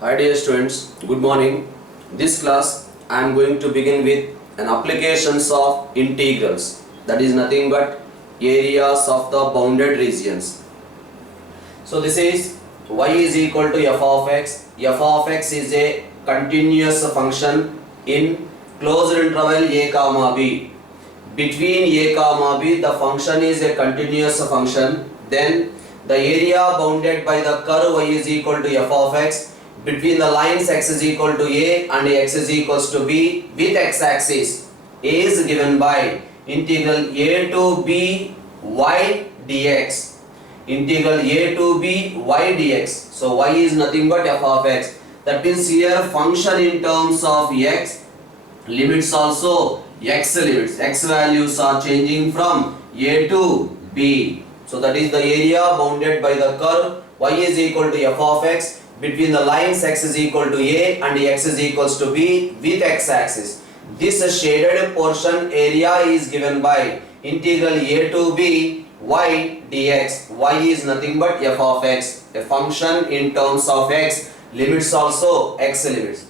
Hi dear students, good morning. This class I am going to begin with an applications of integrals, that is nothing but areas of the bounded regions. So this is y is equal to f of x. F of x is a continuous function in closed interval a comma b. Between a comma b the function is a continuous function. Then the area bounded by the curve y is equal to f of x between the lines x is equal to a and x is equals to b with x axis is given by integral a to b y dx. Integral a to b y dx. So y is nothing but f of x. That means here function in terms of x, limits also x limits. X values are changing from a to b. So that is the area bounded by the curve y is equal to f of x between the lines x is equal to a and x is equals to b with x axis. This shaded portion area is given by integral a to b y dx. Y is nothing but f of x, a function in terms of x, limits also x limits.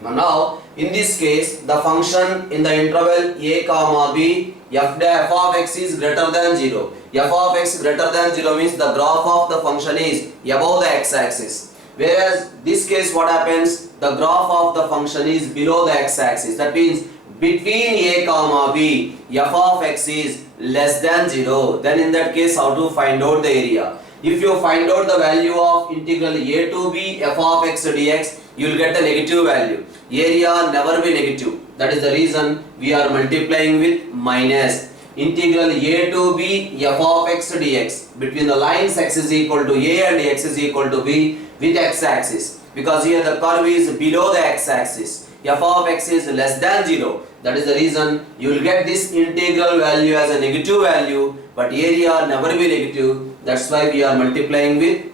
Now in this case the function in the interval a comma b f of x is greater than 0. F of x greater than 0 means the graph of the function is above the x axis. Whereas this case what happens, the graph of the function is below the x axis. That means between a comma b f of x is less than 0. Then in that case how to find out the area? If you find out the value of integral a to b f of x dx, you will get the negative value. Area never be negative. That is the reason we are multiplying with minus. Integral a to b f of x dx between the lines x is equal to a and x is equal to b with x axis, because here the curve is below the x axis. F of x is less than 0. That is the reason you will get this integral value as a negative value, but area never be negative. That's why we are multiplying with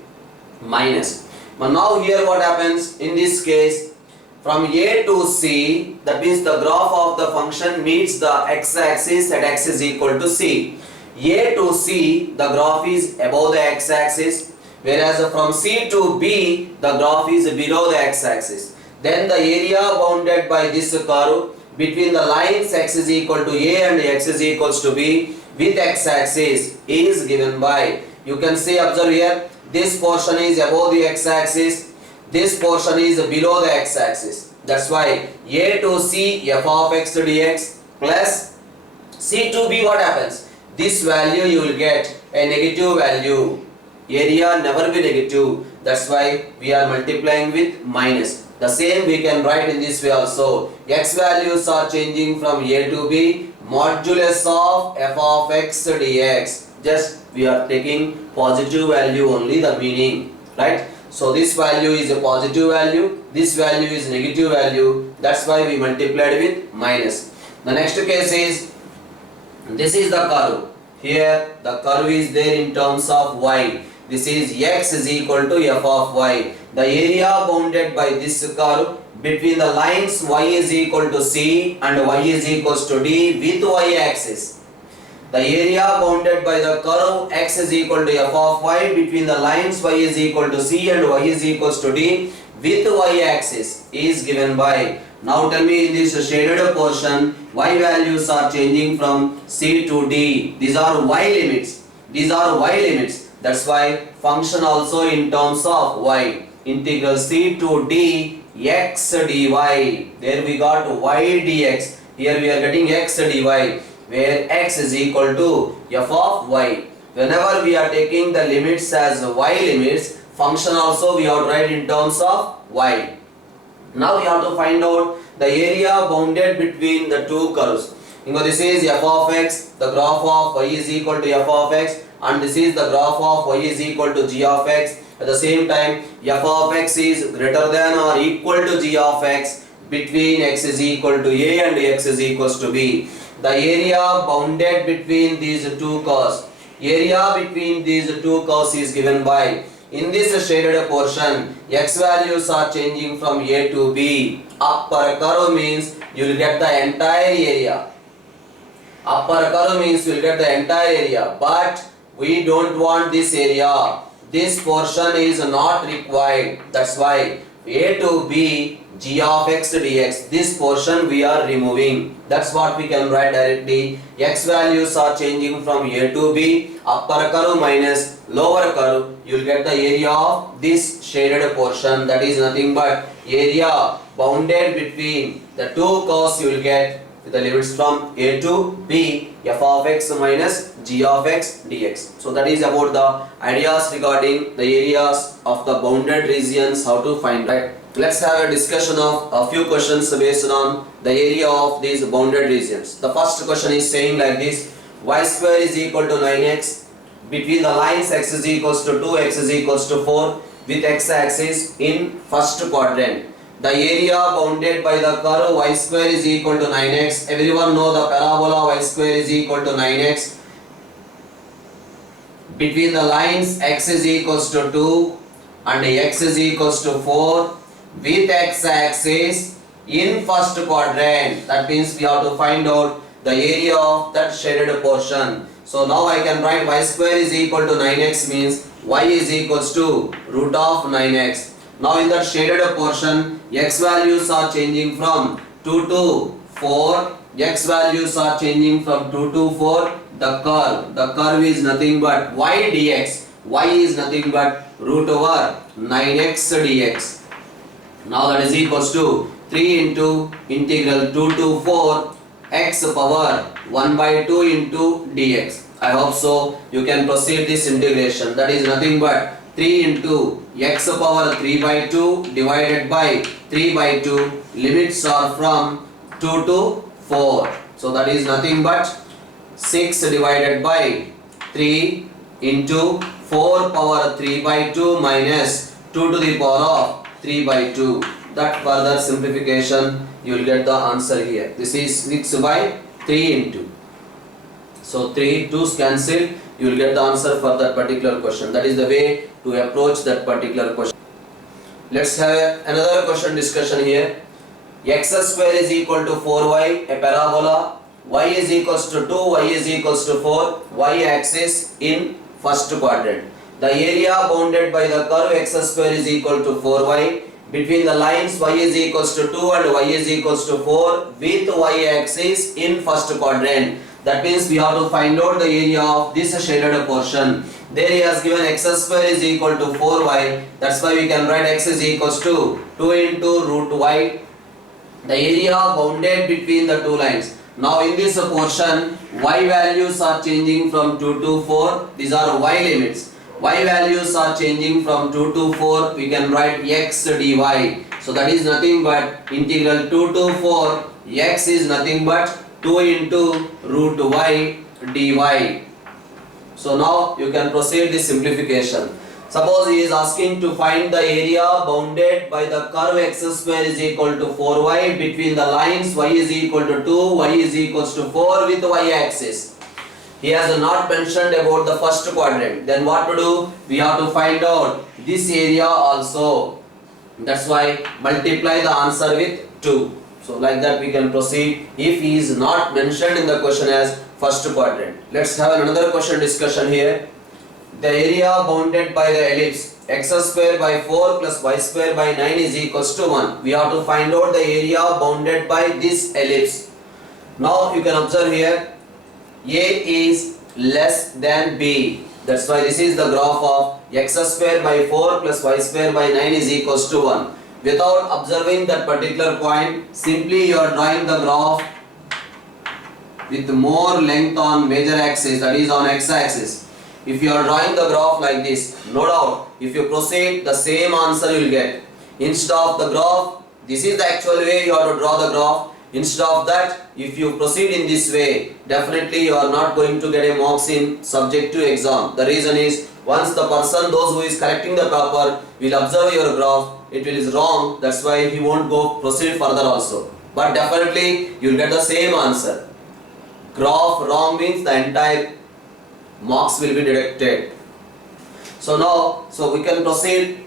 minus. But now here what happens in this case, from a to c, that means the graph of the function meets the x axis at x is equal to c. A to c the graph is above the x axis, whereas from c to b the graph is below the x axis. Then the area bounded by this curve between the lines x is equal to a and x is equals to b with x axis is given by, you can see, observe here, this portion is above the x axis, this portion is below the x axis. That's why a to c f of x dx plus c to b, what happens? This value you will get a negative value. Area never be negative. That's why we are multiplying with minus. The same we can write in this way also. X values are changing from a to b modulus of f of x dx. Just we are taking positive value only, the meaning, right? So this value is a positive value, this value is negative value. That's why we multiplied with minus. The next case is, this is the curve. Here the curve is there in terms of y. This is x is equal to f of y. The area bounded by this curve between the lines y is equal to c and y is equals to d with y axis. The area bounded by the curve x is equal to f of y between the lines y is equal to c and y is equals to d with y axis is given by, now tell me, in this shaded portion y values are changing from c to d. These are y limits. These are y limits. That's why function also in terms of y. Integral c to d x dy. There we got y dx. Here we are getting x dy, where x is equal to f of y. Whenever we are taking the limits as y limits, function also we have to write in terms of y. Now we have to find out the area bounded between the two curves. This is f of x, the graph of y is equal to f of x, and this is the graph of y is equal to g of x. At the same time, f of x is greater than or equal to g of x between x is equal to a and x is equals to b. The area bounded between these two curves, area between these two curves is given by, in this shaded portion, x values are changing from a to b. Upper curve means you will get the entire area. Upper curve means you will get the entire area, but we don't want this area. This portion is not required. That's why a to b g of x dx. This portion we are removing. That's what we can write directly. X values are changing from a to b. Upper curve minus lower curve. You will get the area of this shaded portion. That is nothing but area bounded between the two curves. You will get with the limits from a to b, f of x minus g of x dx. So that is about the ideas regarding the areas of the bounded regions, how to find, right? Let's have a discussion of a few questions based on the area of these bounded regions. The first question is saying like this: y square is equal to 9x. Between the lines x is equals to 2, x is equals to 4 with x axis in first quadrant. The area bounded by the curve y square is equal to 9x. Everyone know the parabola y square is equal to 9x. Between the lines x is equals to 2 and x is equals to 4 with x axis in first quadrant. That means we have to find out the area of that shaded portion. So now I can write y square is equal to 9x means y is equals to root of 9x. Now in that shaded portion, x values are changing from 2 to 4. X values are changing from 2 to 4. The curve is nothing but y dx. Y is nothing but root over 9x dx. Now that is equals to 3 into integral 2 to 4 x power 1 by 2 into dx. I hope so you can proceed this integration. That is nothing but 3 into x power 3 by 2 divided by 3 by 2. Limits are from 2 to 4. So that is nothing but 6 divided by 3 into 4 power 3 by 2 minus 2 to the power of 3 by 2. That further simplification you will get the answer here. This is 6 by 3 into. So 3 2's cancel. You will get the answer for that particular question. That is the way to approach that particular question. Let's have another question discussion here. X square is equal to 4y, a parabola. Y is equals to 2, y is equals to 4, y axis in first quadrant. The area bounded by the curve x square is equal to 4y. Between the lines y is equals to 2 and y is equals to 4 with y axis in first quadrant. That means we have to find out the area of this shaded portion. There he has given x square is equal to 4y. That's why we can write x is equals to 2 into root y. The area bounded between the two lines. Now in this portion, y values are changing from 2 to 4. These are y limits. Y values are changing from 2 to 4. We can write x dy. So that is nothing but integral 2 to 4. X is nothing but 2 into root y dy. So now you can proceed the simplification. Suppose he is asking to find the area bounded by the curve x square is equal to 4y between the lines y is equal to 2, y is equals to 4 with y axis. He has not mentioned about the first quadrant. Then what to do? We have to find out this area also. That's why multiply the answer with 2. So like that we can proceed if he is not mentioned in the question as first quadrant. Let's have another question discussion here. The area bounded by the ellipse x square by 4 plus y square by 9 is equals to 1. We have to find out the area bounded by this ellipse. Now you can observe here A is less than B. That's why this is the graph of x square by 4 plus y square by 9 is equals to 1. Without observing that particular point, simply you are drawing the graph with more length on major axis, that is on x axis. If you are drawing the graph like this, no doubt, if you proceed, the same answer you will get. Instead of the graph, this is the actual way you have to draw the graph. Instead of that, if you proceed in this way, definitely you are not going to get a marks in subjective exam. The reason is, once the person, those who is correcting the paper, will observe your graph, it is wrong, that's why he won't go proceed further also. But definitely, you will get the same answer. Graph wrong means the entire marks will be deducted. So now, we can proceed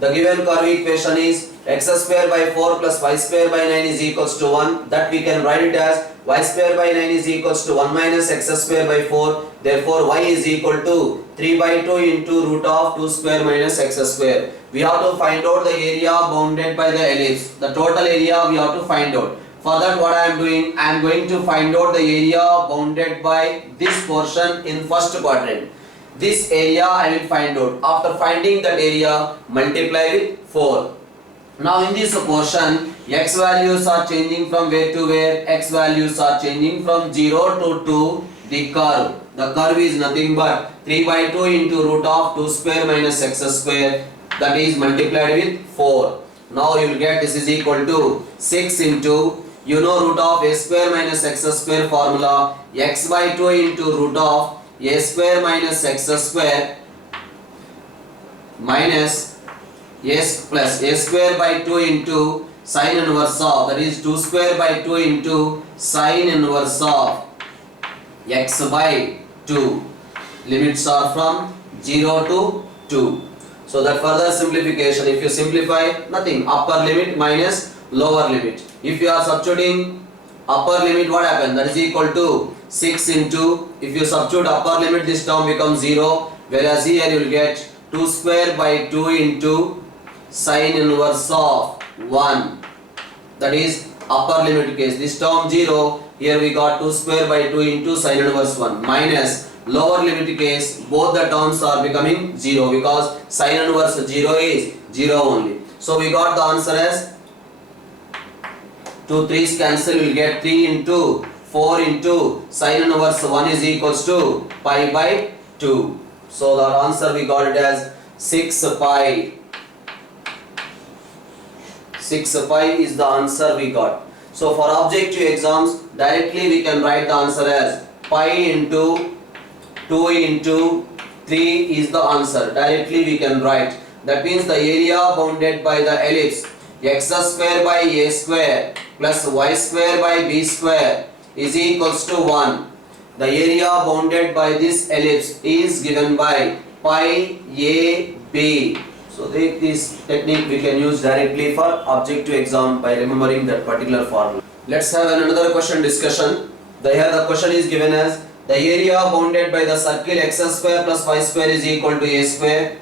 The given curve equation is x square by 4 plus y square by 9 is equals to 1. That we can write it as y square by 9 is equals to 1 minus x square by 4. Therefore, y is equal to 3 by 2 into root of 2 square minus x square. We have to find out the area bounded by the ellipse. The total area we have to find out. For that, what I am doing, I am going to find out the area bounded by this portion in first quadrant. This area I will find out. After finding that area, multiply with 4. Now in this portion, x values are changing from where to where? X values are changing from 0 to 2, the curve. The curve is nothing but 3 by 2 into root of 2 square minus x square, that is multiplied with 4. Now you will get this is equal to 6 into, you know, root of a square minus x square formula, x by 2 into root of a square minus x square minus s plus a square by 2 into sine inverse of, that is 2 square by 2 into sine inverse of x by 2. Limits are from 0 to 2. So that further simplification, if you simplify, nothing, upper limit minus lower limit. If you are substituting upper limit, what happens? That is equal to 6 into, if you substitute upper limit, this term becomes 0, whereas here you will get 2 square by 2 into sine inverse of 1, that is upper limit case. This term 0, here we got 2 square by 2 into sine inverse 1, minus lower limit case, both the terms are becoming 0 because sine inverse 0 is 0 only. So we got the answer as 2 3's cancel, we will get 3 into 4 into sine inverse 1 is equals to pi by 2. So the answer we got it as 6 pi. 6 pi is the answer we got. So for objective exams, directly we can write the answer as pi into 2 into 3 is the answer. Directly we can write. That means the area bounded by the ellipse x square by a square plus y square by b square is equals to 1. The area bounded by this ellipse is given by pi a b. So this technique we can use directly for objective exam by remembering that particular formula. Let's have another question discussion. Here the question is given as the area bounded by the circle x square plus y square is equal to a square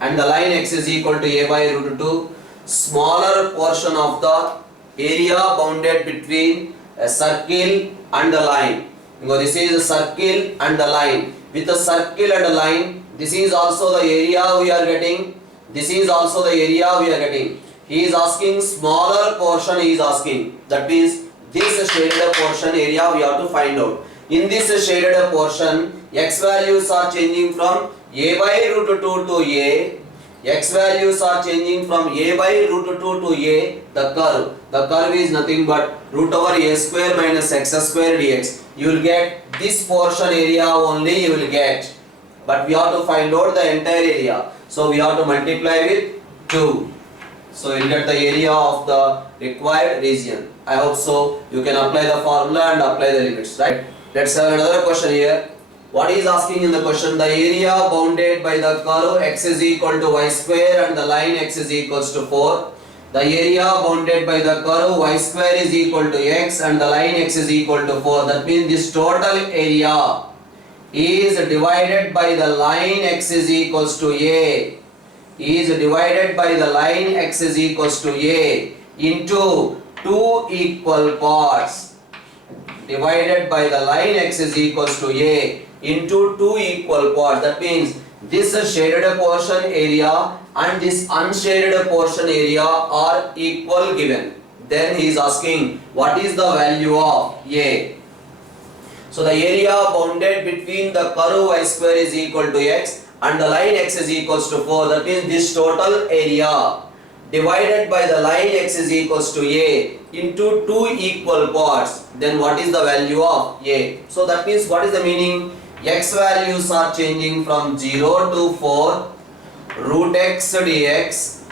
and the line x is equal to a by root 2. Smaller portion of the area bounded between a circle and the line. This is a circle and the line. With the circle and the line, this is also the area we are getting. This is also the area we are getting. He is asking smaller portion, he is asking. That means this shaded portion area we have to find out. In this shaded portion, x values are changing from a by root 2 to a. X values are changing from a by root 2 to a. The curve is nothing but root over a square minus x square dx. You will get this portion area only you will get. But we have to find out the entire area. So we have to multiply with 2. So you will get the area of the required region. I hope so. You can apply the formula and apply the limits, right? Let's have another question here. What is asking in the question? The area bounded by the curve x is equal to y square and the line x is equals to 4. The area bounded by the curve y square is equal to x and the line x is equal to 4. That means this total area is divided by the line x is equals to a. Is divided by the line x is equals to a into 2 equal parts. Divided by the line x is equals to a into 2 equal parts. That means this shaded portion area and this unshaded portion area are equal given. Then he is asking what is the value of a. So the area bounded between the curve y square is equal to x and the line x is equals to 4. That means this total area divided by the line x is equals to a into 2 equal parts. Then what is the value of a? So that means what is the meaning? X values are changing from 0 to 4 root x dx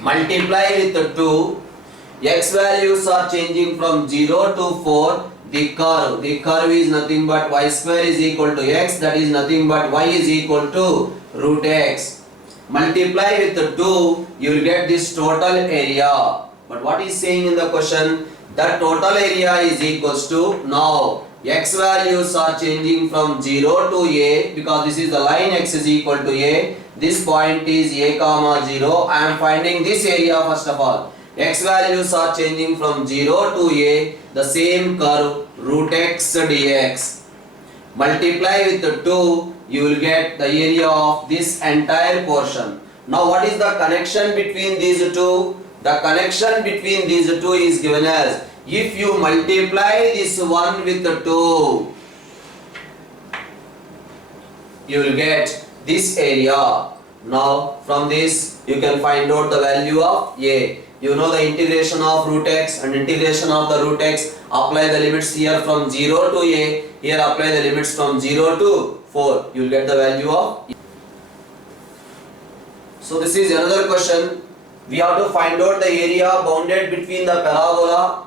multiply with 2. X values are changing from 0 to 4 the curve is nothing but y square is equal to x, that is nothing but y is equal to root x. multiply with the 2, you will get this total area. But what is saying in the question? The total area is equals to, now x values are changing from 0 to a, because this is the line x is equal to a. This point is a comma 0. I am finding this area first of all. X values are changing from 0 to a, the same curve root x dx. Multiply with the 2, you will get the area of this entire portion. Now what is the connection between these two? The connection between these two is given as, if you multiply this one with the 2, you will get this area. Now from this you can find out the value of a. You know the integration of root x and integration of the root x. Apply the limits here from 0 to a. Here apply the limits from 0 to 4. You will get the value of. So this is another question. We have to find out the area bounded between the parabola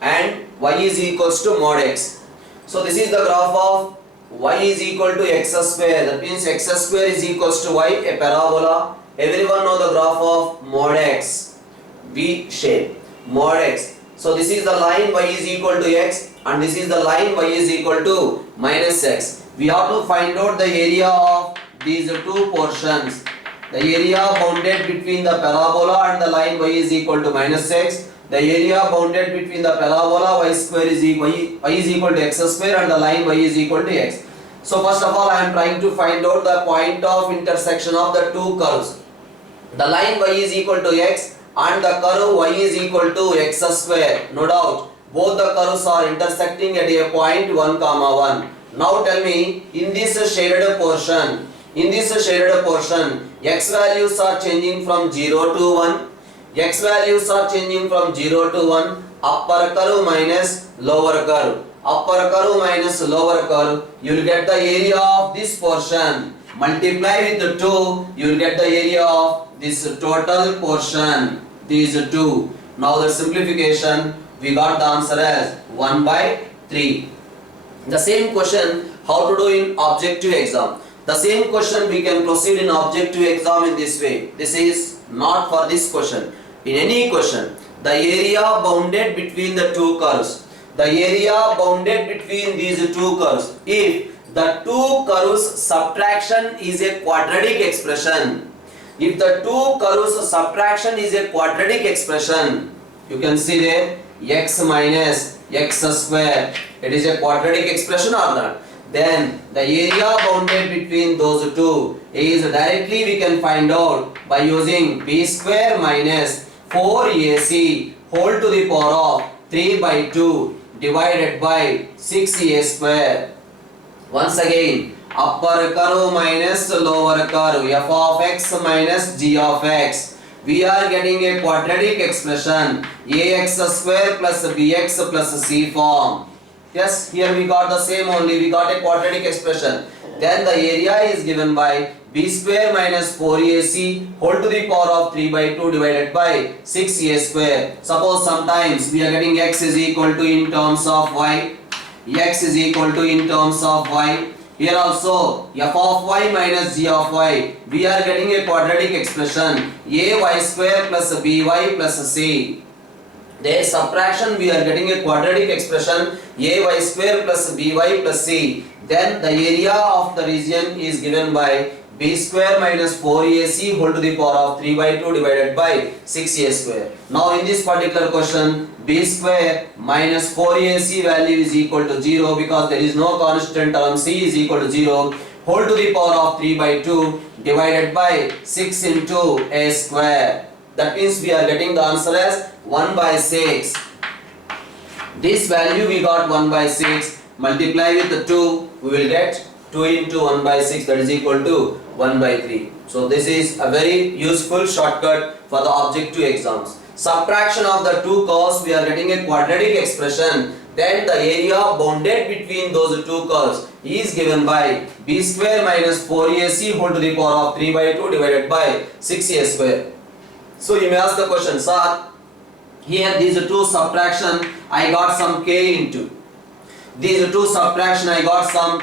and y is equals to mod x. So this is the graph of y is equal to x square. That means x square is equals to y, a parabola. Everyone know the graph of mod x. V shape, mod x. So this is the line y is equal to x and this is the line y is equal to minus x. We have to find out the area of these two portions. The area bounded between the parabola and the line y is equal to minus x. The area bounded between the parabola y square is equal, y is equal to x square and the line y is equal to x. So first of all I am trying to find out the point of intersection of the two curves. The line y is equal to x and the curve y is equal to x square. No doubt both the curves are intersecting at a point 1 comma 1. Now tell me, in this shaded portion, x values are changing from 0 to 1. X values are changing from 0 to 1. Upper curve minus lower curve. Upper curve minus lower curve. You will get the area of this portion. Multiply with the 2. You will get the area of this total portion. These two. Now the simplification, we got the answer as 1 by 3. The same question how to do in objective exam. The same question we can proceed in objective exam in this way. This is not for this question. In any question, the area bounded between the two curves. The area bounded between these two curves. If the two curves subtraction is a quadratic expression. If the two curves subtraction is a quadratic expression, you can see there x minus x square. It is a quadratic expression or not? Then the area bounded between those two is directly we can find out by using b square minus 4ac whole to the power of 3 by 2 divided by 6a square. Once again, upper curve minus lower curve, f of x minus g of x. We are getting a quadratic expression, ax square plus bx plus c form. Yes, here we got the same only, we got a quadratic expression. Then the area is given by b square minus 4ac whole to the power of 3 by 2 divided by 6a square. Suppose sometimes we are getting x is equal to in terms of y, x is equal to in terms of y. Here also f of y minus g of y, we are getting a quadratic expression, ay square plus by plus c. There subtraction we are getting a quadratic expression, ay square plus by plus c. Then the area of the region is given by b square minus 4ac whole to the power of 3 by 2 divided by 6a square. Now in this particular question, b square minus 4ac value is equal to 0 because there is no constant term, c is equal to 0 whole to the power of 3 by 2 divided by 6 into a square. That means we are getting the answer as 1 by 6. This value we got 1 by 6. Multiply with the 2, we will get 2 into 1 by 6, that is equal to 1 by 3. So this is a very useful shortcut for the objective exams. Subtraction of the two curves, we are getting a quadratic expression. Then the area bounded between those two curves is given by b square minus 4ac whole to the power of 3 by 2 divided by 6a square. So you may ask the question, sir, here these two subtraction I got some k into. These two subtraction I got some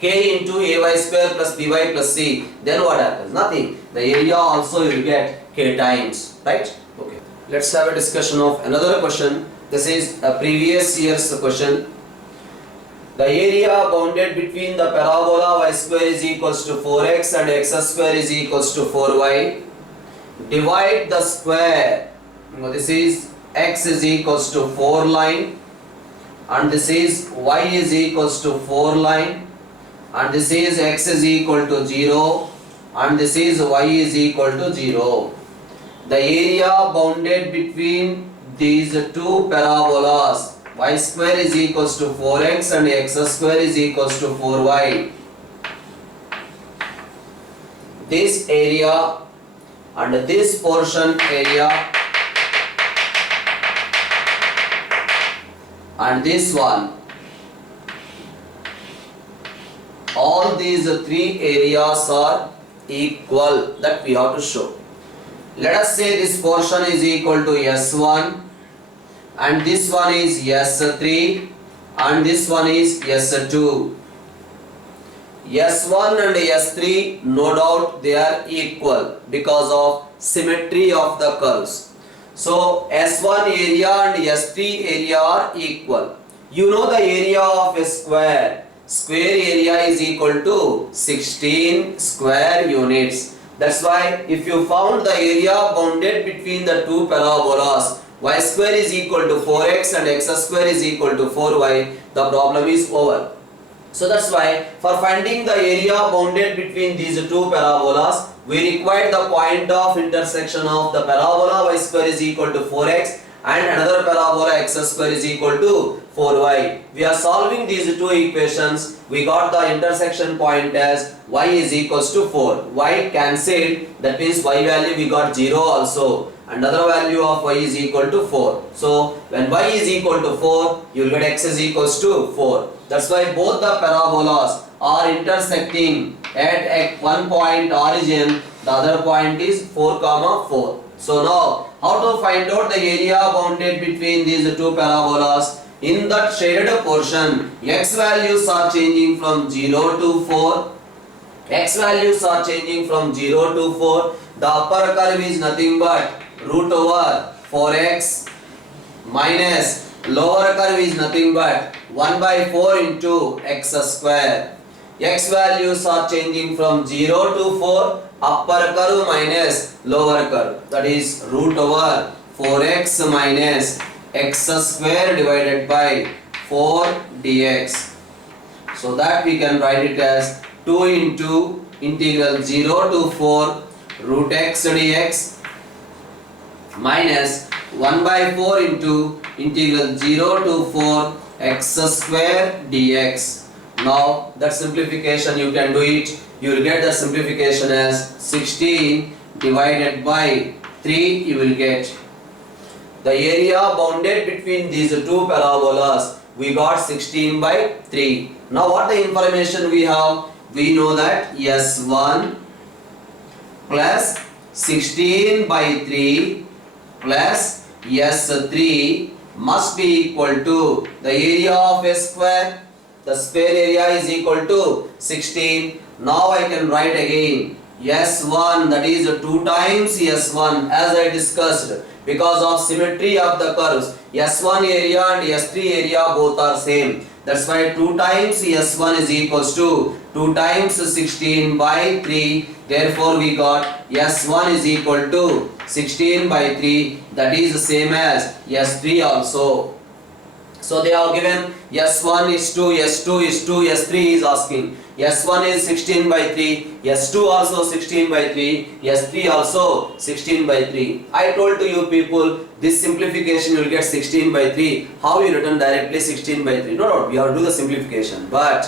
k k into ay square plus by plus c, then what happens? Nothing. The area also you will get k times, right? Okay. Let's have a discussion of another question. This is a previous year's question. The area bounded between the parabola y square is equals to 4x and x square is equals to 4y. Divide the square. This is x is equals to 4 line, and this is y is equals to 4 line, and this is x is equal to 0, and this is y is equal to 0. The area bounded between these two parabolas, y square is equals to 4x and x square is equals to 4y. This area and this portion area and this one, all these three areas are equal, that we have to show. Let us say this portion is equal to S1 and this one is S3 and this one is S2. S1 and S3, no doubt they are equal because of symmetry of the curves. So S1 area and S3 area are equal. You know the area of a square. Square area is equal to 16 square units. That's why if you found the area bounded between the two parabolas, y square is equal to 4x and x square is equal to 4y, the problem is over. So that's why for finding the area bounded between these two parabolas, we require the point of intersection of the parabola y square is equal to 4x and another parabola x square is equal to 4y. We are solving these two equations. We got the intersection point as y is equals to 4. Y cancelled, that means y value we got 0 also. Another value of y is equal to 4. So when y is equal to 4, you will get x is equals to 4. That's why both the parabolas are intersecting at one point origin. The other point is 4, 4. So now, how to find out the area bounded between these two parabolas? In that shaded portion, x values are changing from 0 to 4. X values are changing from 0 to 4. The upper curve is nothing but root over 4x minus lower curve is nothing but 1 by 4 into x square. X values are changing from 0 to 4, upper curve minus lower curve, that is root over 4x minus x square divided by 4 dx. So that we can write it as 2 into integral 0 to 4 root x dx minus 1 by 4 into integral 0 to 4 x square dx. Now that simplification you can do it. You will get the simplification as 16 divided by 3. You will get the area bounded between these two parabolas. We got 16 by 3. Now what the information we have? We know that S1 plus 16 by 3 plus S3 must be equal to the area of a square. The square area is equal to 16. Now I can write again S1, that is 2 times S1 as I discussed, because of symmetry of the curves. S1 area and S3 area both are same. That's why 2 times S1 is equals to 2 times 16 by 3. Therefore we got S1 is equal to 16 by 3. That is the same as S3 also. So they are given S1 is 2, S2 is 2, S3 is asking. S1 is 16 by 3, S2 also 16 by 3, S3 also 16 by 3. I told to you people, this simplification you will get 16 by 3. How you written directly 16 by 3? No, we have to do the simplification. But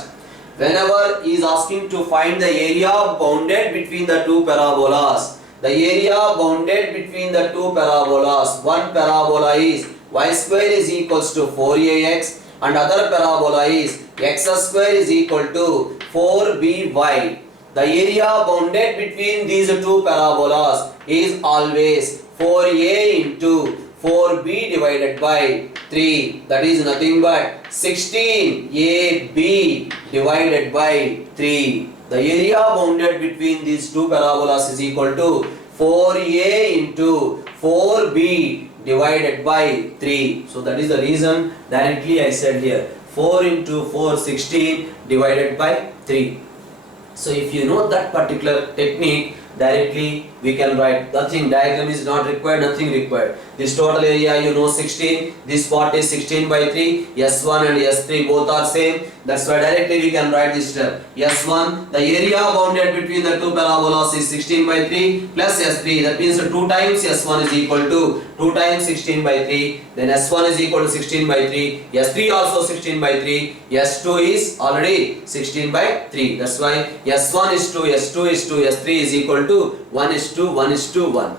whenever he is asking to find the area bounded between the two parabolas, the area bounded between the two parabolas, one parabola is y square is equals to 4ax and other parabola is x square is equal to 4by. The area bounded between these two parabolas is always 4a into 4b divided by 3. That is nothing but 16ab divided by 3. The area bounded between these two parabolas is equal to 4a into 4b divided by 3. So that is the reason directly I said here 4 into 4 16 divided by 3. So if you know that particular technique, directly we can write. Nothing, diagram is not required, nothing required. This total area you know 16, this part is 16 by 3, S1 and S3 both are same. That's why directly we can write this step. S1, the area bounded between the two parabolas is 16 by 3 plus S3. That means 2 times S1 is equal to 2 times 16 by 3. Then S1 is equal to 16 by 3. S3 also 16 by 3. S2 is already 16 by 3. That's why S1 is 2, S2 is 2, S3 is equal to 1 is to 1 is to 1.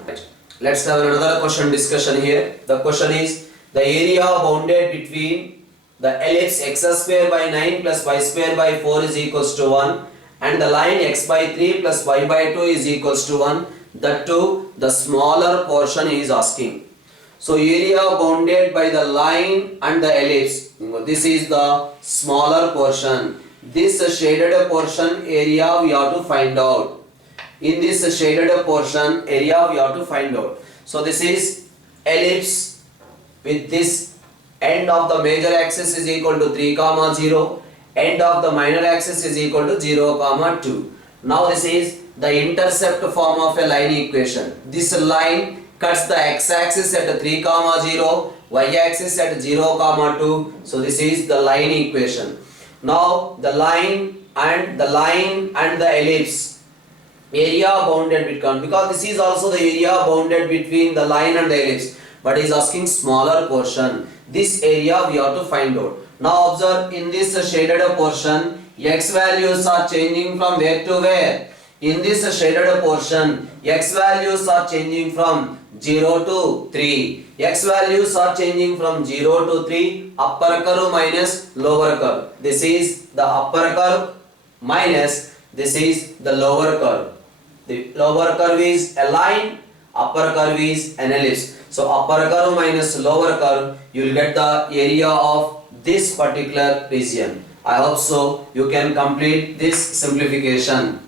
Let's have another question discussion here. The question is the area bounded between the ellipse x square by 9 plus y square by 4 is equals to 1 and the line x by 3 plus y by 2 is equals to 1. That too the smaller portion is asking. So area bounded by the line and the ellipse. This is the smaller portion. This shaded portion area we have to find out. In this shaded portion area we have to find out. So this is ellipse with this end of the major axis is equal to 3, 0, end of the minor axis is equal to 0, 2. Now this is the intercept form of a line equation. This line cuts the x-axis at 3, 0, y-axis at 0, 2. So this is the line equation. Now the line and the ellipse area bounded between, because this is also the area bounded between the line and the ellipse, but is asking smaller portion. This area we have to find out. Now observe, in this shaded portion x values are changing from where to where? In this shaded portion x values are changing from 0 to 3. X values are changing from 0 to 3, upper curve minus lower curve. This is the upper curve minus this is the lower curve. The lower curve is a line, upper curve is an ellipse. So upper curve minus lower curve, you will get the area of this particular region. I hope so you can complete this simplification.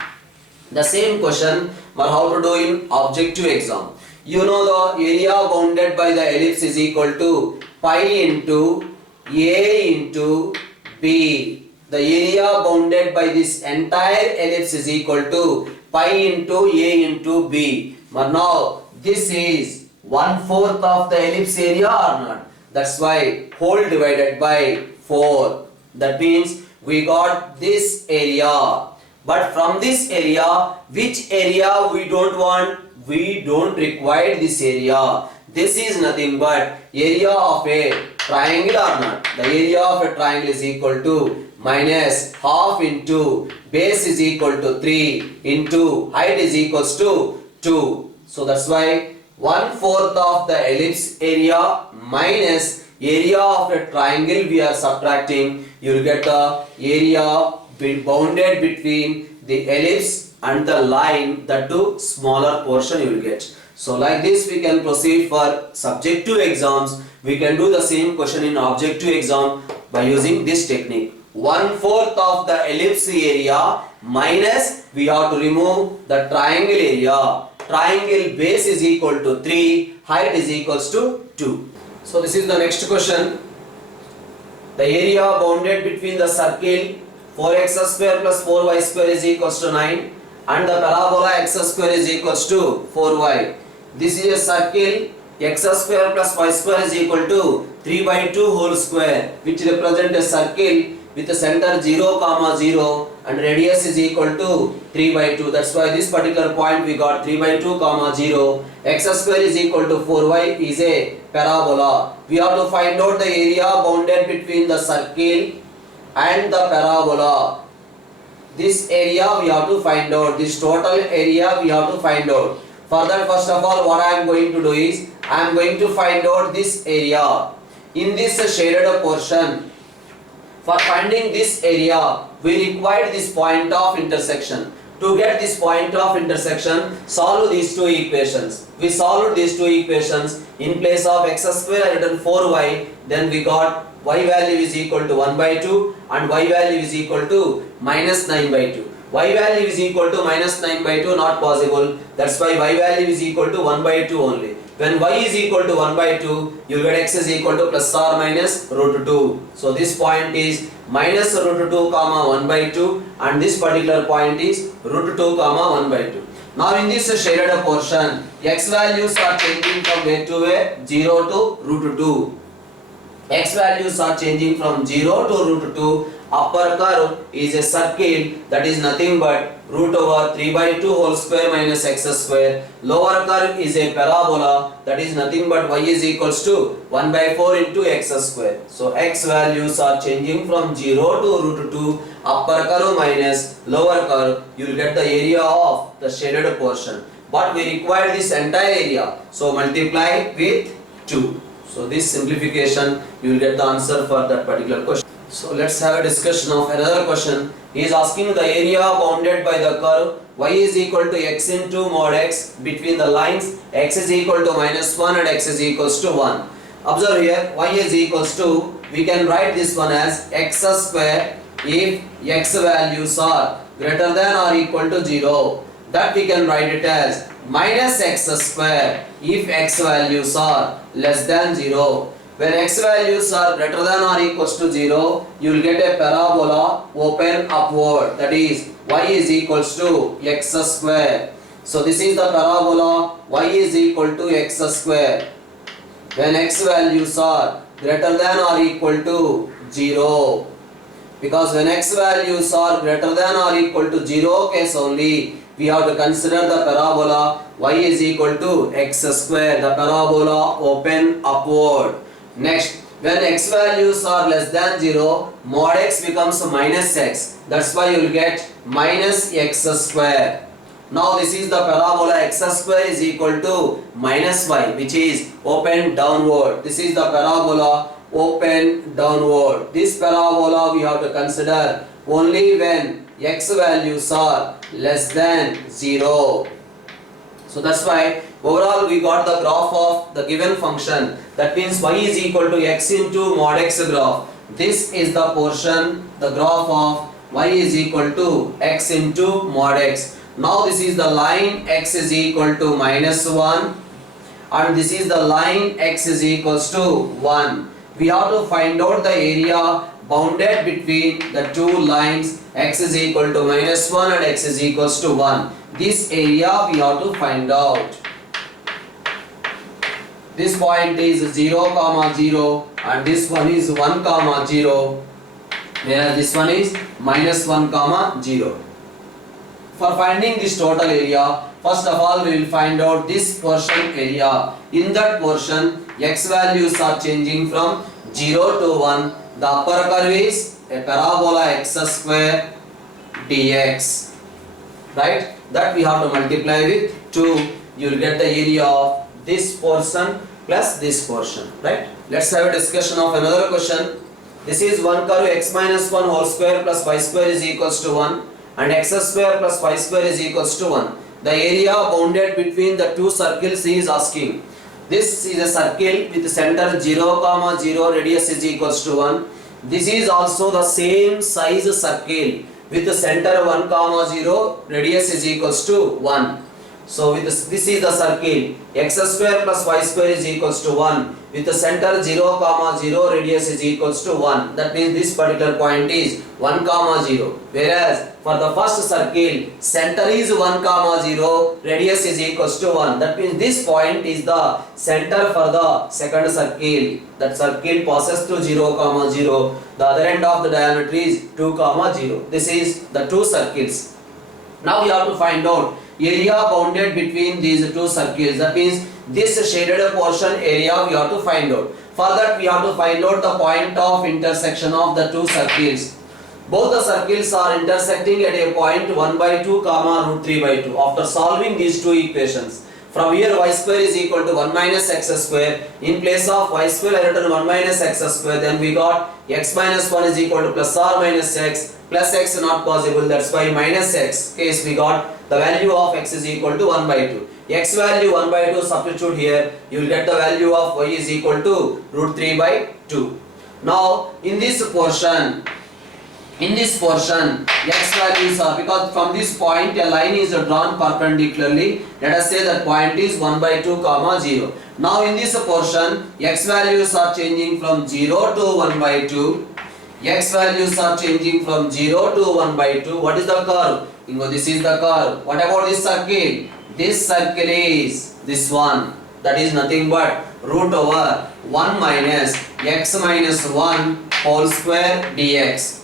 The same question but how to do in objective exam. You know the area bounded by the ellipse is equal to pi into A into B. The area bounded by this entire ellipse is equal to pi into A into B. But now this is 1/4 of the ellipse area or not? That's why whole divided by 4. That means we got this area. But from this area, which area we don't want? We don't require this area. This is nothing but area of a triangle or not? The area of a triangle is equal to minus half into base is equal to 3 into height is equals to 2. So that's why 1/4 of the ellipse area minus area of a triangle we are subtracting. You will get the area bounded between the ellipse and the line, that too smaller portion you will get. So like this we can proceed for subjective exams. We can do the same question in objective exam by using this technique. 1/4 of the ellipse area minus we have to remove the triangle area. Triangle base is equal to 3, height is equals to 2. So this is the next question. The area bounded between the circle 4x square plus 4y square is equals to 9 and the parabola x square is equals to 4y. This is a circle, x square plus y square is equal to 3 by 2 whole square, which represent a circle with the center 0, 0 and radius is equal to 3 by 2. That's why this particular point we got 3 by 2, 0. X square is equal to 4y is a parabola. We have to find out the area bounded between the circle and the parabola. This area we have to find out. This total area we have to find out. For that, first of all, what I am going to do is I am going to find out this area. In this shaded portion, for finding this area we require this point of intersection. To get this point of intersection, solve these two equations. We solved these two equations. In place of x square I written 4y, then we got y value is equal to 1 by 2 and y value is equal to minus 9 by 2. Y value is equal to minus 9 by 2 not possible. That's why y value is equal to 1 by 2 only. When y is equal to 1 by 2, you get x is equal to plus or minus root 2. So this point is minus root 2 comma 1 by 2 and this particular point is root 2 comma 1 by 2. Now in this shaded portion, x values are changing from where to where? 0 to root 2. X values are changing from 0 to root 2. Upper curve is a circle that is nothing but root over 3 by 2 whole square minus x square. Lower curve is a parabola that is nothing but y is equals to 1 by 4 into x square. So x values are changing from 0 to root 2. Upper curve minus lower curve, you will get the area of the shaded portion. But we require this entire area. So multiply with 2. So this simplification, you will get the answer for that particular question. So let's have a discussion of another question. He is asking the area bounded by the curve y is equal to x into mod x between the lines x is equal to minus 1 and x is equals to 1. Observe here, y is equals to, we can write this one as x square if x values are greater than or equal to 0. That we can write it as minus x square if x values are less than 0. When x values are greater than or equals to 0, you will get a parabola open upward, that is y is equals to x square. So this is the parabola y is equal to x square. When x values are greater than or equal to 0. Because when x values are greater than or equal to 0 case only, we have to consider the parabola y is equal to x square, the parabola open upward. Next, when x values are less than 0, mod x becomes minus x. That's why you will get minus x square. Now this is the parabola x square is equal to minus y, which is open downward. This is the parabola open downward. This parabola we have to consider only when x values are less than 0. So that's why overall we got the graph of the given function. That means y is equal to x into mod x graph. This is the portion, the graph of y is equal to x into mod x. Now this is the line x is equal to minus 1 and this is the line x is equals to 1. We have to find out the area bounded between the two lines x is equal to minus 1 and x is equals to 1. This area we have to find out. This point is 0 comma 0 and this one is 1 comma 0, whereas this one is minus 1 comma 0. For finding this total area, first of all we will find out this portion area. In that portion, x values are changing from 0 to 1. The upper curve is a parabola x square dx. Right? That we have to multiply with 2. You will get the area of this portion plus this portion. Right? Let's have a discussion of another question. This is one curve x minus 1 whole square plus y square is equals to 1 and x square plus y square is equals to 1. The area bounded between the two circles he is asking. This is a circle with center 0 comma 0, radius is equals to 1. This is also the same size circle with the center 1 comma 0, radius is equals to 1. So with this is the circle x square plus y square is equals to 1 with the center 0 comma 0, radius is equals to 1. That means this particular point is 1 comma 0. Whereas for the first circle, center is 1 comma 0, radius is equals to 1. That means this point is the center for the second circle. That circle passes to 0 comma 0. The other end of the diameter is 2 comma 0. This is the two circles. Now we have to find out area bounded between these two circles. That means this shaded portion area we have to find out. For that we have to find out the point of intersection of the two circles. Both the circles are intersecting at a point 1 by 2 comma root 3 by 2. After solving these two equations, from here y square is equal to 1 minus x square. In place of y square I written 1 minus x square. Then we got x minus 1 is equal to plus or minus x plus x not possible, that's why minus x. Case we got the value of x is equal to 1 by 2. X value 1 by 2 substitute here, you will get the value of y is equal to root 3 by 2. Now in this portion x values are, because from this point a line is drawn perpendicularly, let us say that point is 1 by 2 comma 0. Now in this portion x values are changing from 0 to 1 by 2. X values are changing from 0 to 1 by 2. What is the curve? This is the curve. What about this circle? This circle is this one. That is nothing but root over 1 minus x minus 1 whole square dx.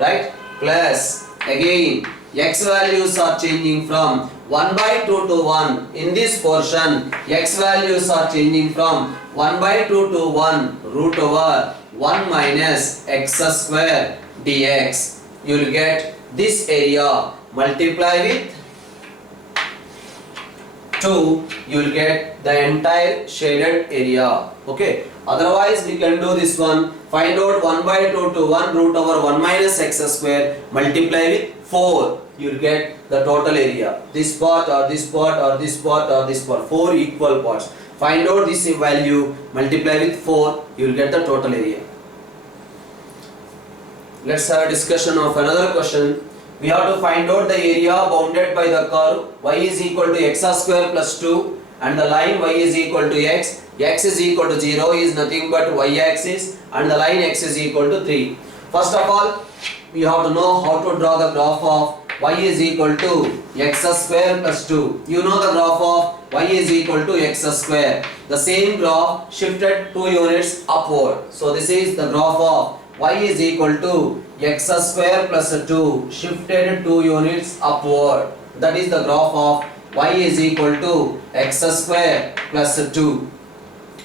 Right? Plus again x values are changing from 1 by 2 to 1. In this portion x values are changing from 1 by 2 to 1 root over 1 minus x square dx. You will get this area, multiply with 2, you will get the entire shaded area. Okay. Otherwise we can do this one. Find out 1 by 2 to 1 root over 1 minus x square, multiply with 4. You will get the total area. This part or this part or this part or this part. 4 equal parts. Find out this value, multiply with 4. You will get the total area. Let's have a discussion of another question. We have to find out the area bounded by the curve y is equal to x square plus 2 and the line y is equal to x. X is equal to 0 is nothing but y axis and the line x is equal to 3. First of all, we have to know how to draw the graph of y is equal to x square plus 2. You know the graph of y is equal to x square. The same graph shifted 2 units upward. So this is the graph of y is equal to x square plus 2 shifted 2 units upward. That is the graph of y is equal to x square plus 2.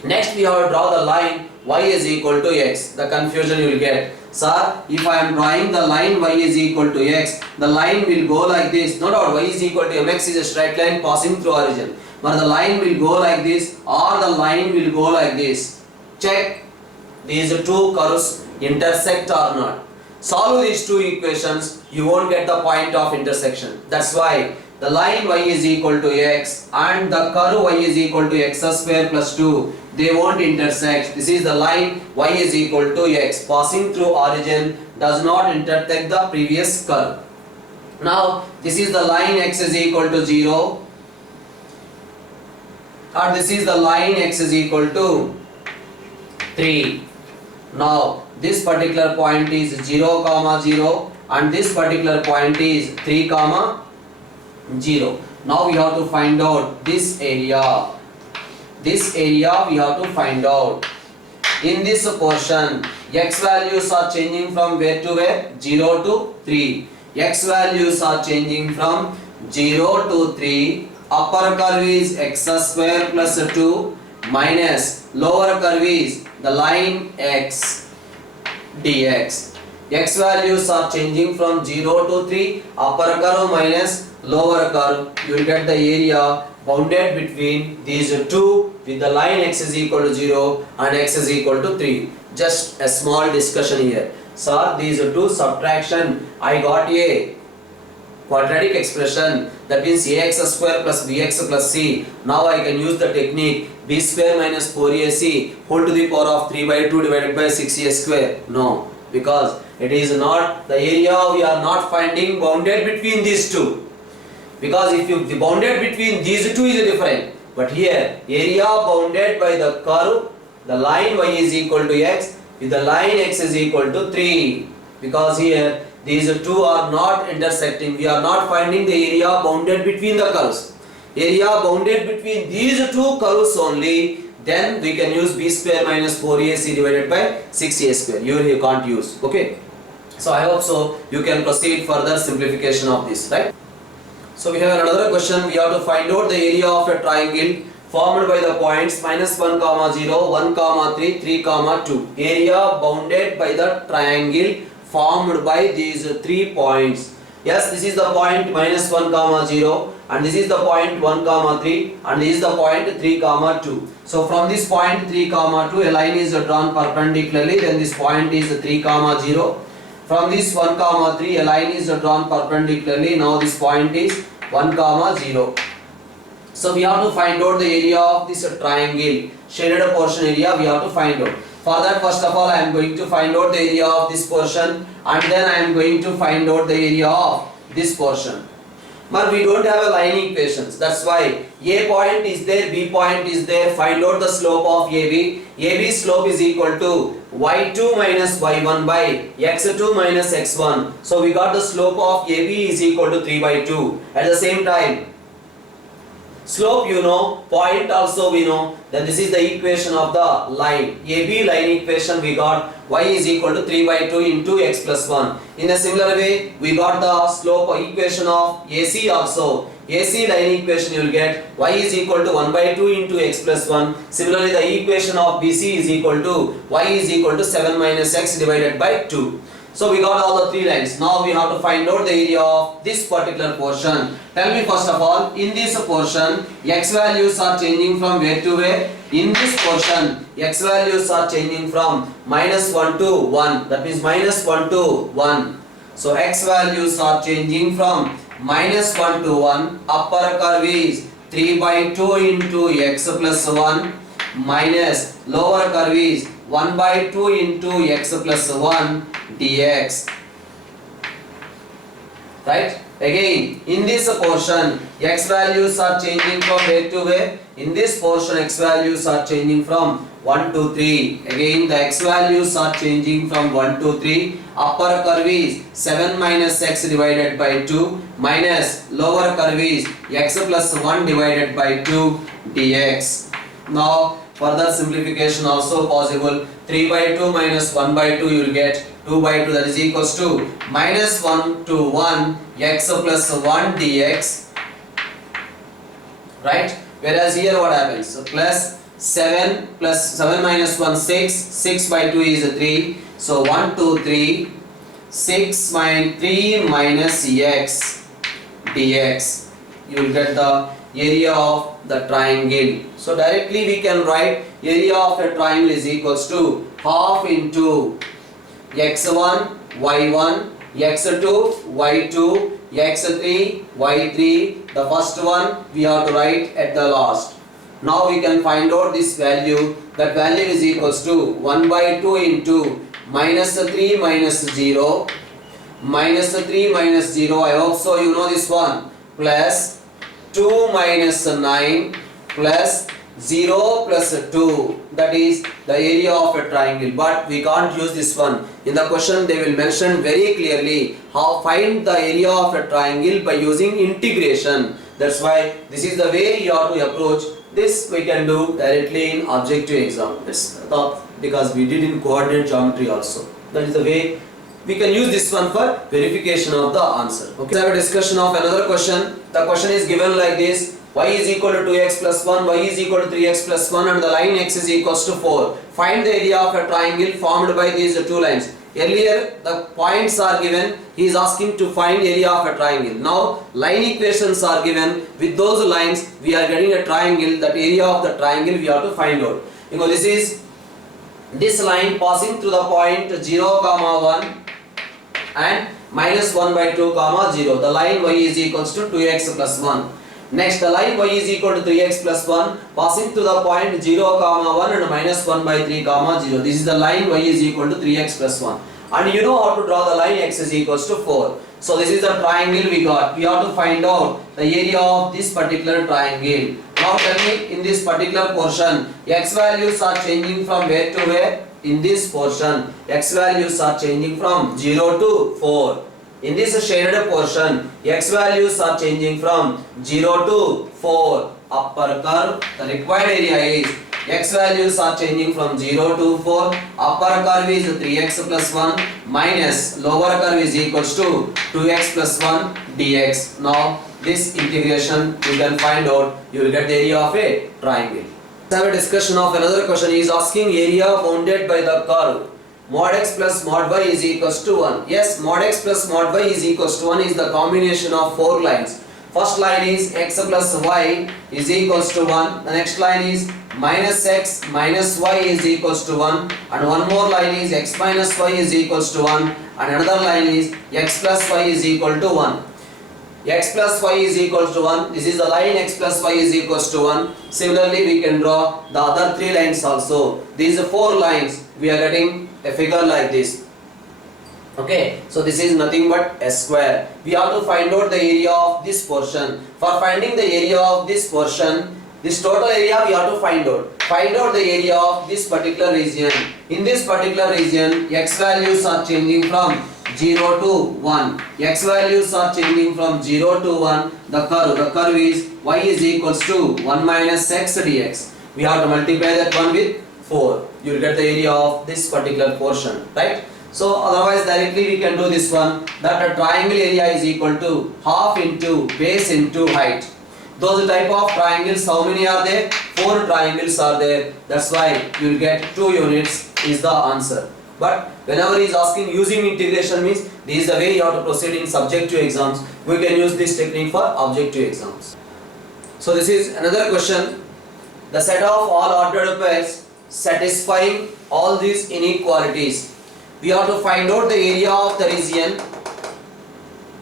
Next we have to draw the line y is equal to x. The confusion you will get. Sir, if I am drawing the line y is equal to x, the line will go like this. No doubt y is equal to mx is a straight line passing through origin. But the line will go like this or the line will go like this. Check these two curves intersect or not. Solve these two equations, you won't get the point of intersection. That's why the line y is equal to x and the curve y is equal to x square plus 2, they won't intersect. This is the line y is equal to x passing through origin, does not intersect the previous curve. Now this is the line x is equal to 0 and this is the line x is equal to 3. Now this particular point is 0 comma 0 and this particular point is 3 comma 0. Now we have to find out this area. This area we have to find out. In this portion x values are changing from where to where? 0 to 3. X values are changing from 0 to 3. Upper curve is x square plus 2 minus lower curve is the line x dx. X values are changing from 0 to 3, upper curve minus lower curve. You will get the area bounded between these two with the line x is equal to 0 and x is equal to 3. Just a small discussion here. Sir, these two subtraction, I got a quadratic expression, that means ax square plus bx plus c. Now I can use the technique b square minus 4ac whole to the power of 3 by 2 divided by 6a square. No, because it is not the area we are not finding bounded between these two. Because if you the bounded between these two is different. But here area bounded by the curve, the line y is equal to x with the line x is equal to 3. Because here these two are not intersecting. We are not finding the area bounded between the curves. Area bounded between these two curves only, then we can use b square minus 4ac divided by 6a square. You can't use. Okay. So I hope so you can proceed further simplification of this, right? So we have another question. We have to find out the area of a triangle formed by the points minus 1 comma 0, 1 comma 3, 3 comma 2. Area bounded by the triangle formed by these 3 points. Yes, this is the point minus 1 comma 0 and this is the point 1 comma 3 and this is the point 3 comma 2. So from this point 3 comma 2 a line is drawn perpendicularly, then this point is 3 comma 0. From this 1 comma 3 a line is drawn perpendicularly. Now this point is 1 comma 0. So we have to find out the area of this triangle, shaded portion area we have to find out. For that, first of all, I am going to find out the area of this portion, and then I am going to find out the area of this portion. But we don't have a line equations. That's why A point is there, B point is there. Find out the slope of AB. AB slope is equal to y2 minus y1 by x2 minus x1. So we got the slope of AB is equal to 3 by 2. At the same time, slope you know, point also we know. Then this is the equation of the line. AB line equation we got y is equal to 3 by 2 into x plus 1. In a similar way, we got the slope equation of AC also. AC line equation you will get y is equal to 1 by 2 into x plus 1. Similarly, the equation of BC is equal to y is equal to 7 minus x divided by 2. So we got all the three lines. Now we have to find out the area of this particular portion. Tell me first of all, in this portion, x values are changing from where to where? In this portion, x values are changing from minus 1 to 1. That means minus 1 to 1. So x values are changing from minus 1 to 1. Upper curve is 3 by 2 into x plus 1 minus lower curve is 1 by 2 into x plus 1 dx. Right? Again, in this portion, x values are changing from where to where? In this portion, x values are changing from 1 to 3. Again, the x values are changing from 1 to 3. Upper curve is 7 minus x divided by 2 minus lower curve is x plus 1 divided by 2 dx. Now, further simplification also possible. 3 by 2 minus 1 by 2 you will get 2 by 2, that is equals to minus 1 to 1 x plus 1 dx. Right? Whereas here what happens? So plus 7 minus 1 6, 6 by 2 is 3. So 1 2 3, 6 minus 3 minus x dx. You will get the area of the triangle. So directly we can write area of a triangle is equals to half into x1, y1, x2, y2, x3, y3. The first one we have to write at the last. Now we can find out this value. That value is equals to 1 by 2 into minus 3 minus 0. Minus 3 minus 0. I hope so you know this one. Plus 2 minus 9 plus 0 plus 2, that is the area of a triangle. But we can't use this one. In the question they will mention very clearly how find the area of a triangle by using integration. That's why this is the way you have to approach. This we can do directly in objective exam. It's not because we did in coordinate geometry also. That is the way we can use this one for verification of the answer. Okay. Let's have a discussion of another question. The question is given like this. Y is equal to 2x plus 1, y is equal to 3x plus 1 and the line x is equals to 4. Find the area of a triangle formed by these two lines. Earlier the points are given, he is asking to find area of a triangle. Now line equations are given, with those lines we are getting a triangle, that area of the triangle we have to find out. You know, this is this line passing through the point 0 comma 1 and minus 1 by 2 comma 0. The line y is equals to 2x plus 1. Next, the line y is equal to 3x plus 1 passing to the point 0 comma 1 and minus 1 by 3 comma 0. This is the line y is equal to 3x plus 1. And you know how to draw the line x is equals to 4. So this is the triangle we got. We have to find out the area of this particular triangle. Now tell me, in this particular portion, x values are changing from where to where? In this portion, x values are changing from 0 to 4. In this shaded portion, x values are changing from 0 to 4. Upper curve, the required area is x values are changing from 0 to 4. Upper curve is 3x plus 1 minus lower curve is equals to 2x plus 1 dx. Now this integration you can find out, you will get the area of a triangle. Let's have a discussion of another question. He is asking area bounded by the curve mod x plus mod y is equals to 1. Yes, mod x plus mod y is equals to 1 is the combination of 4 lines. First line is x plus y is equals to 1. The next line is minus x minus y is equals to 1. And one more line is x minus y is equals to 1. and another line is x plus y is equal to 1. X plus y is equals to 1. This is the line x plus y is equals to 1. Similarly, we can draw the other 3 lines also. These 4 lines, we are getting a figure like this. Okay, so this is nothing but s square. We have to find out the area of this portion. For finding the area of this portion, this total area we have to find out. Find out the area of this particular region. In this particular region, x values are changing from 0 to 1. X values are changing from 0 to 1. The curve is y is equals to 1 minus x dx. We have to multiply that one with 4. You will get the area of this particular portion, right? So otherwise directly we can do this one, that a triangle area is equal to half into base into height. Those type of triangles, how many are there? 4 triangles are there. That's why you will get 2 units is the answer. But whenever he is asking using integration means this is the way you have to proceed in subjective exams. We can use this technique for objective exams. So this is another question. The set of all ordered pairs satisfying all these inequalities. We have to find out the area of the region.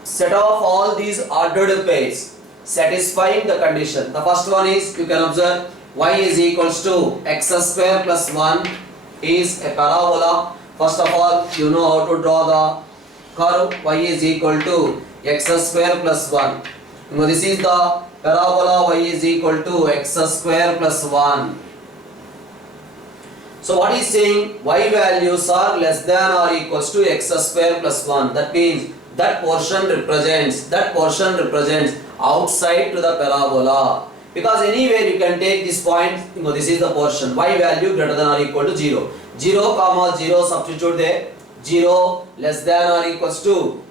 Set of all these ordered pairs satisfying the condition. The first one is, you can observe, y is equals to x square plus 1 is a parabola. First of all, you know how to draw the curve. Y is equal to x square plus 1. Now this is the parabola. Y is equal to x square plus 1. So what is saying? Y values are less than or equals to x square plus 1. That means that portion represents outside to the parabola. Because anywhere you can take this point, this is the portion. Y value greater than or equal to 0. 0 comma 0 substitute there. 0 less than or equals to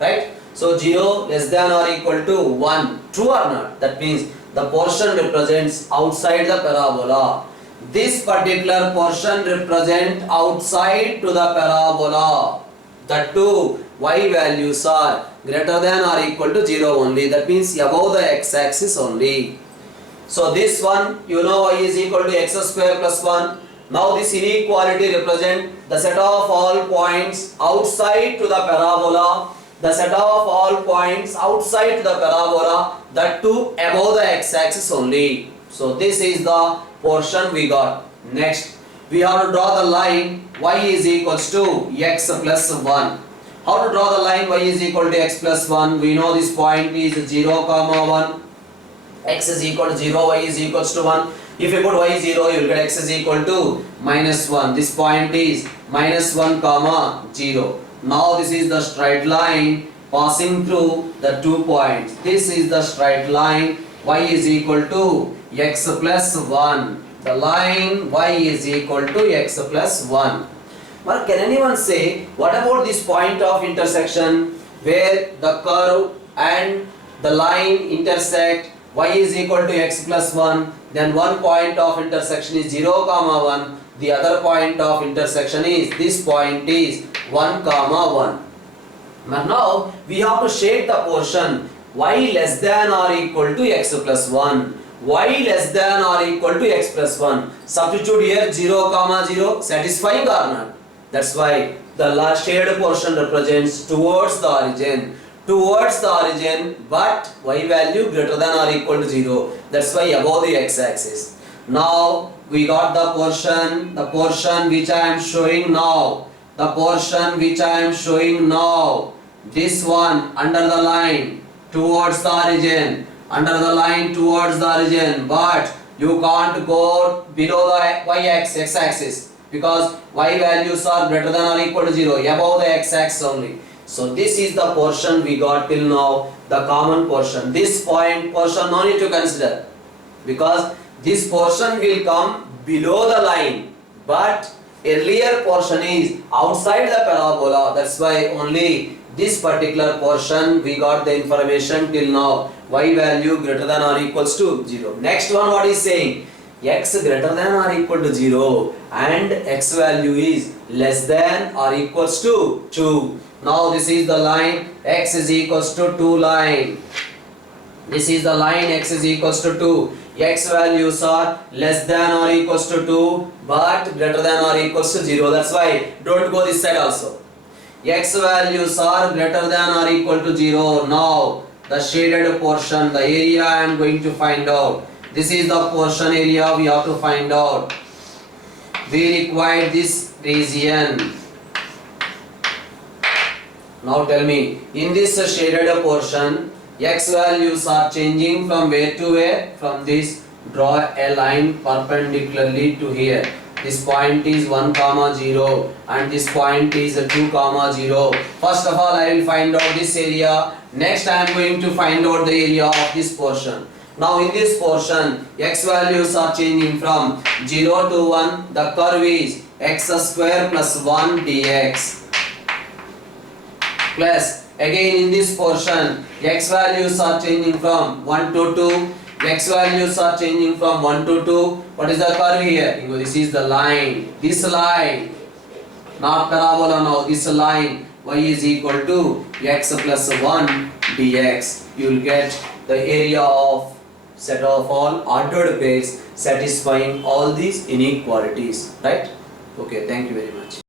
right? So 0 less than or equal to 1. True or not? That means the portion represents outside the parabola. This particular portion represents outside to the parabola. That too, y values are greater than or equal to 0 only. That means above the x-axis only. So this one, you know, y is equal to x square plus 1. Now this inequality represents the set of all points outside to the parabola. The set of all points outside to the parabola, that too above the x-axis only. So this is the portion we got. Next, we have to draw the line y is equals to x plus 1. How to draw the line y is equal to x plus 1? We know this point is 0 comma 1. X is equal to 0, y is equals to 1. If you put y 0, you will get x is equal to minus 1. This point is minus 1 comma 0. Now this is the straight line passing through the 2 points. This is the straight line. Y is equal to x plus 1. The line y is equal to x plus 1. But can anyone say, what about this point of intersection where the curve and the line intersect? Y is equal to x plus 1. Then one point of intersection is 0 comma 1. The other point of intersection is, this point is 1 comma 1. But now we have to shade the portion y less than or equal to x plus 1. Y less than or equal to x plus 1. Substitute here 0 comma 0, satisfying or not? That's why the shaded portion represents towards the origin. Towards the origin, but y value greater than or equal to 0. That's why above the x-axis. Now we got the portion which I am showing now. The portion which I am showing now. This one under the line towards the origin. Under the line towards the origin, but you can't go below the x-axis because y values are greater than or equal to 0, above the x-axis only. So this is the portion we got till now, the common portion. This portion no need to consider because this portion will come below the line, but earlier portion is outside the parabola. That's why only this particular portion we got the information till now. Y value greater than or equals to 0. Next one, what is saying? X greater than or equal to 0 and x value is less than or equals to 2. Now this is the line x is equals to 2 line. This is the line x is equals to 2. X values are less than or equals to 2 but greater than or equals to 0. That's why don't go this side also. x values are greater than or equal to 0. Now the shaded portion, the area I am going to find out. This is the portion area we have to find out. We require this region. Now tell me, in this shaded portion, x values are changing from where to where? From this. Draw a line perpendicularly to here. This point is 1, 0 and this point is 2, 0. First of all, I will find out this area. Next, I am going to find out the area of this portion. Now in this portion, x values are changing from 0 to 1. The curve is x square plus 1 dx. Plus again in this portion, x values are changing from 1 to 2. X values are changing from 1 to 2. What is the curve here? This is the line. This line, not parabola now, this line, y is equal to x plus 1 dx. You will get the area of set of all ordered pairs satisfying all these inequalities. Right? Okay, thank you very much.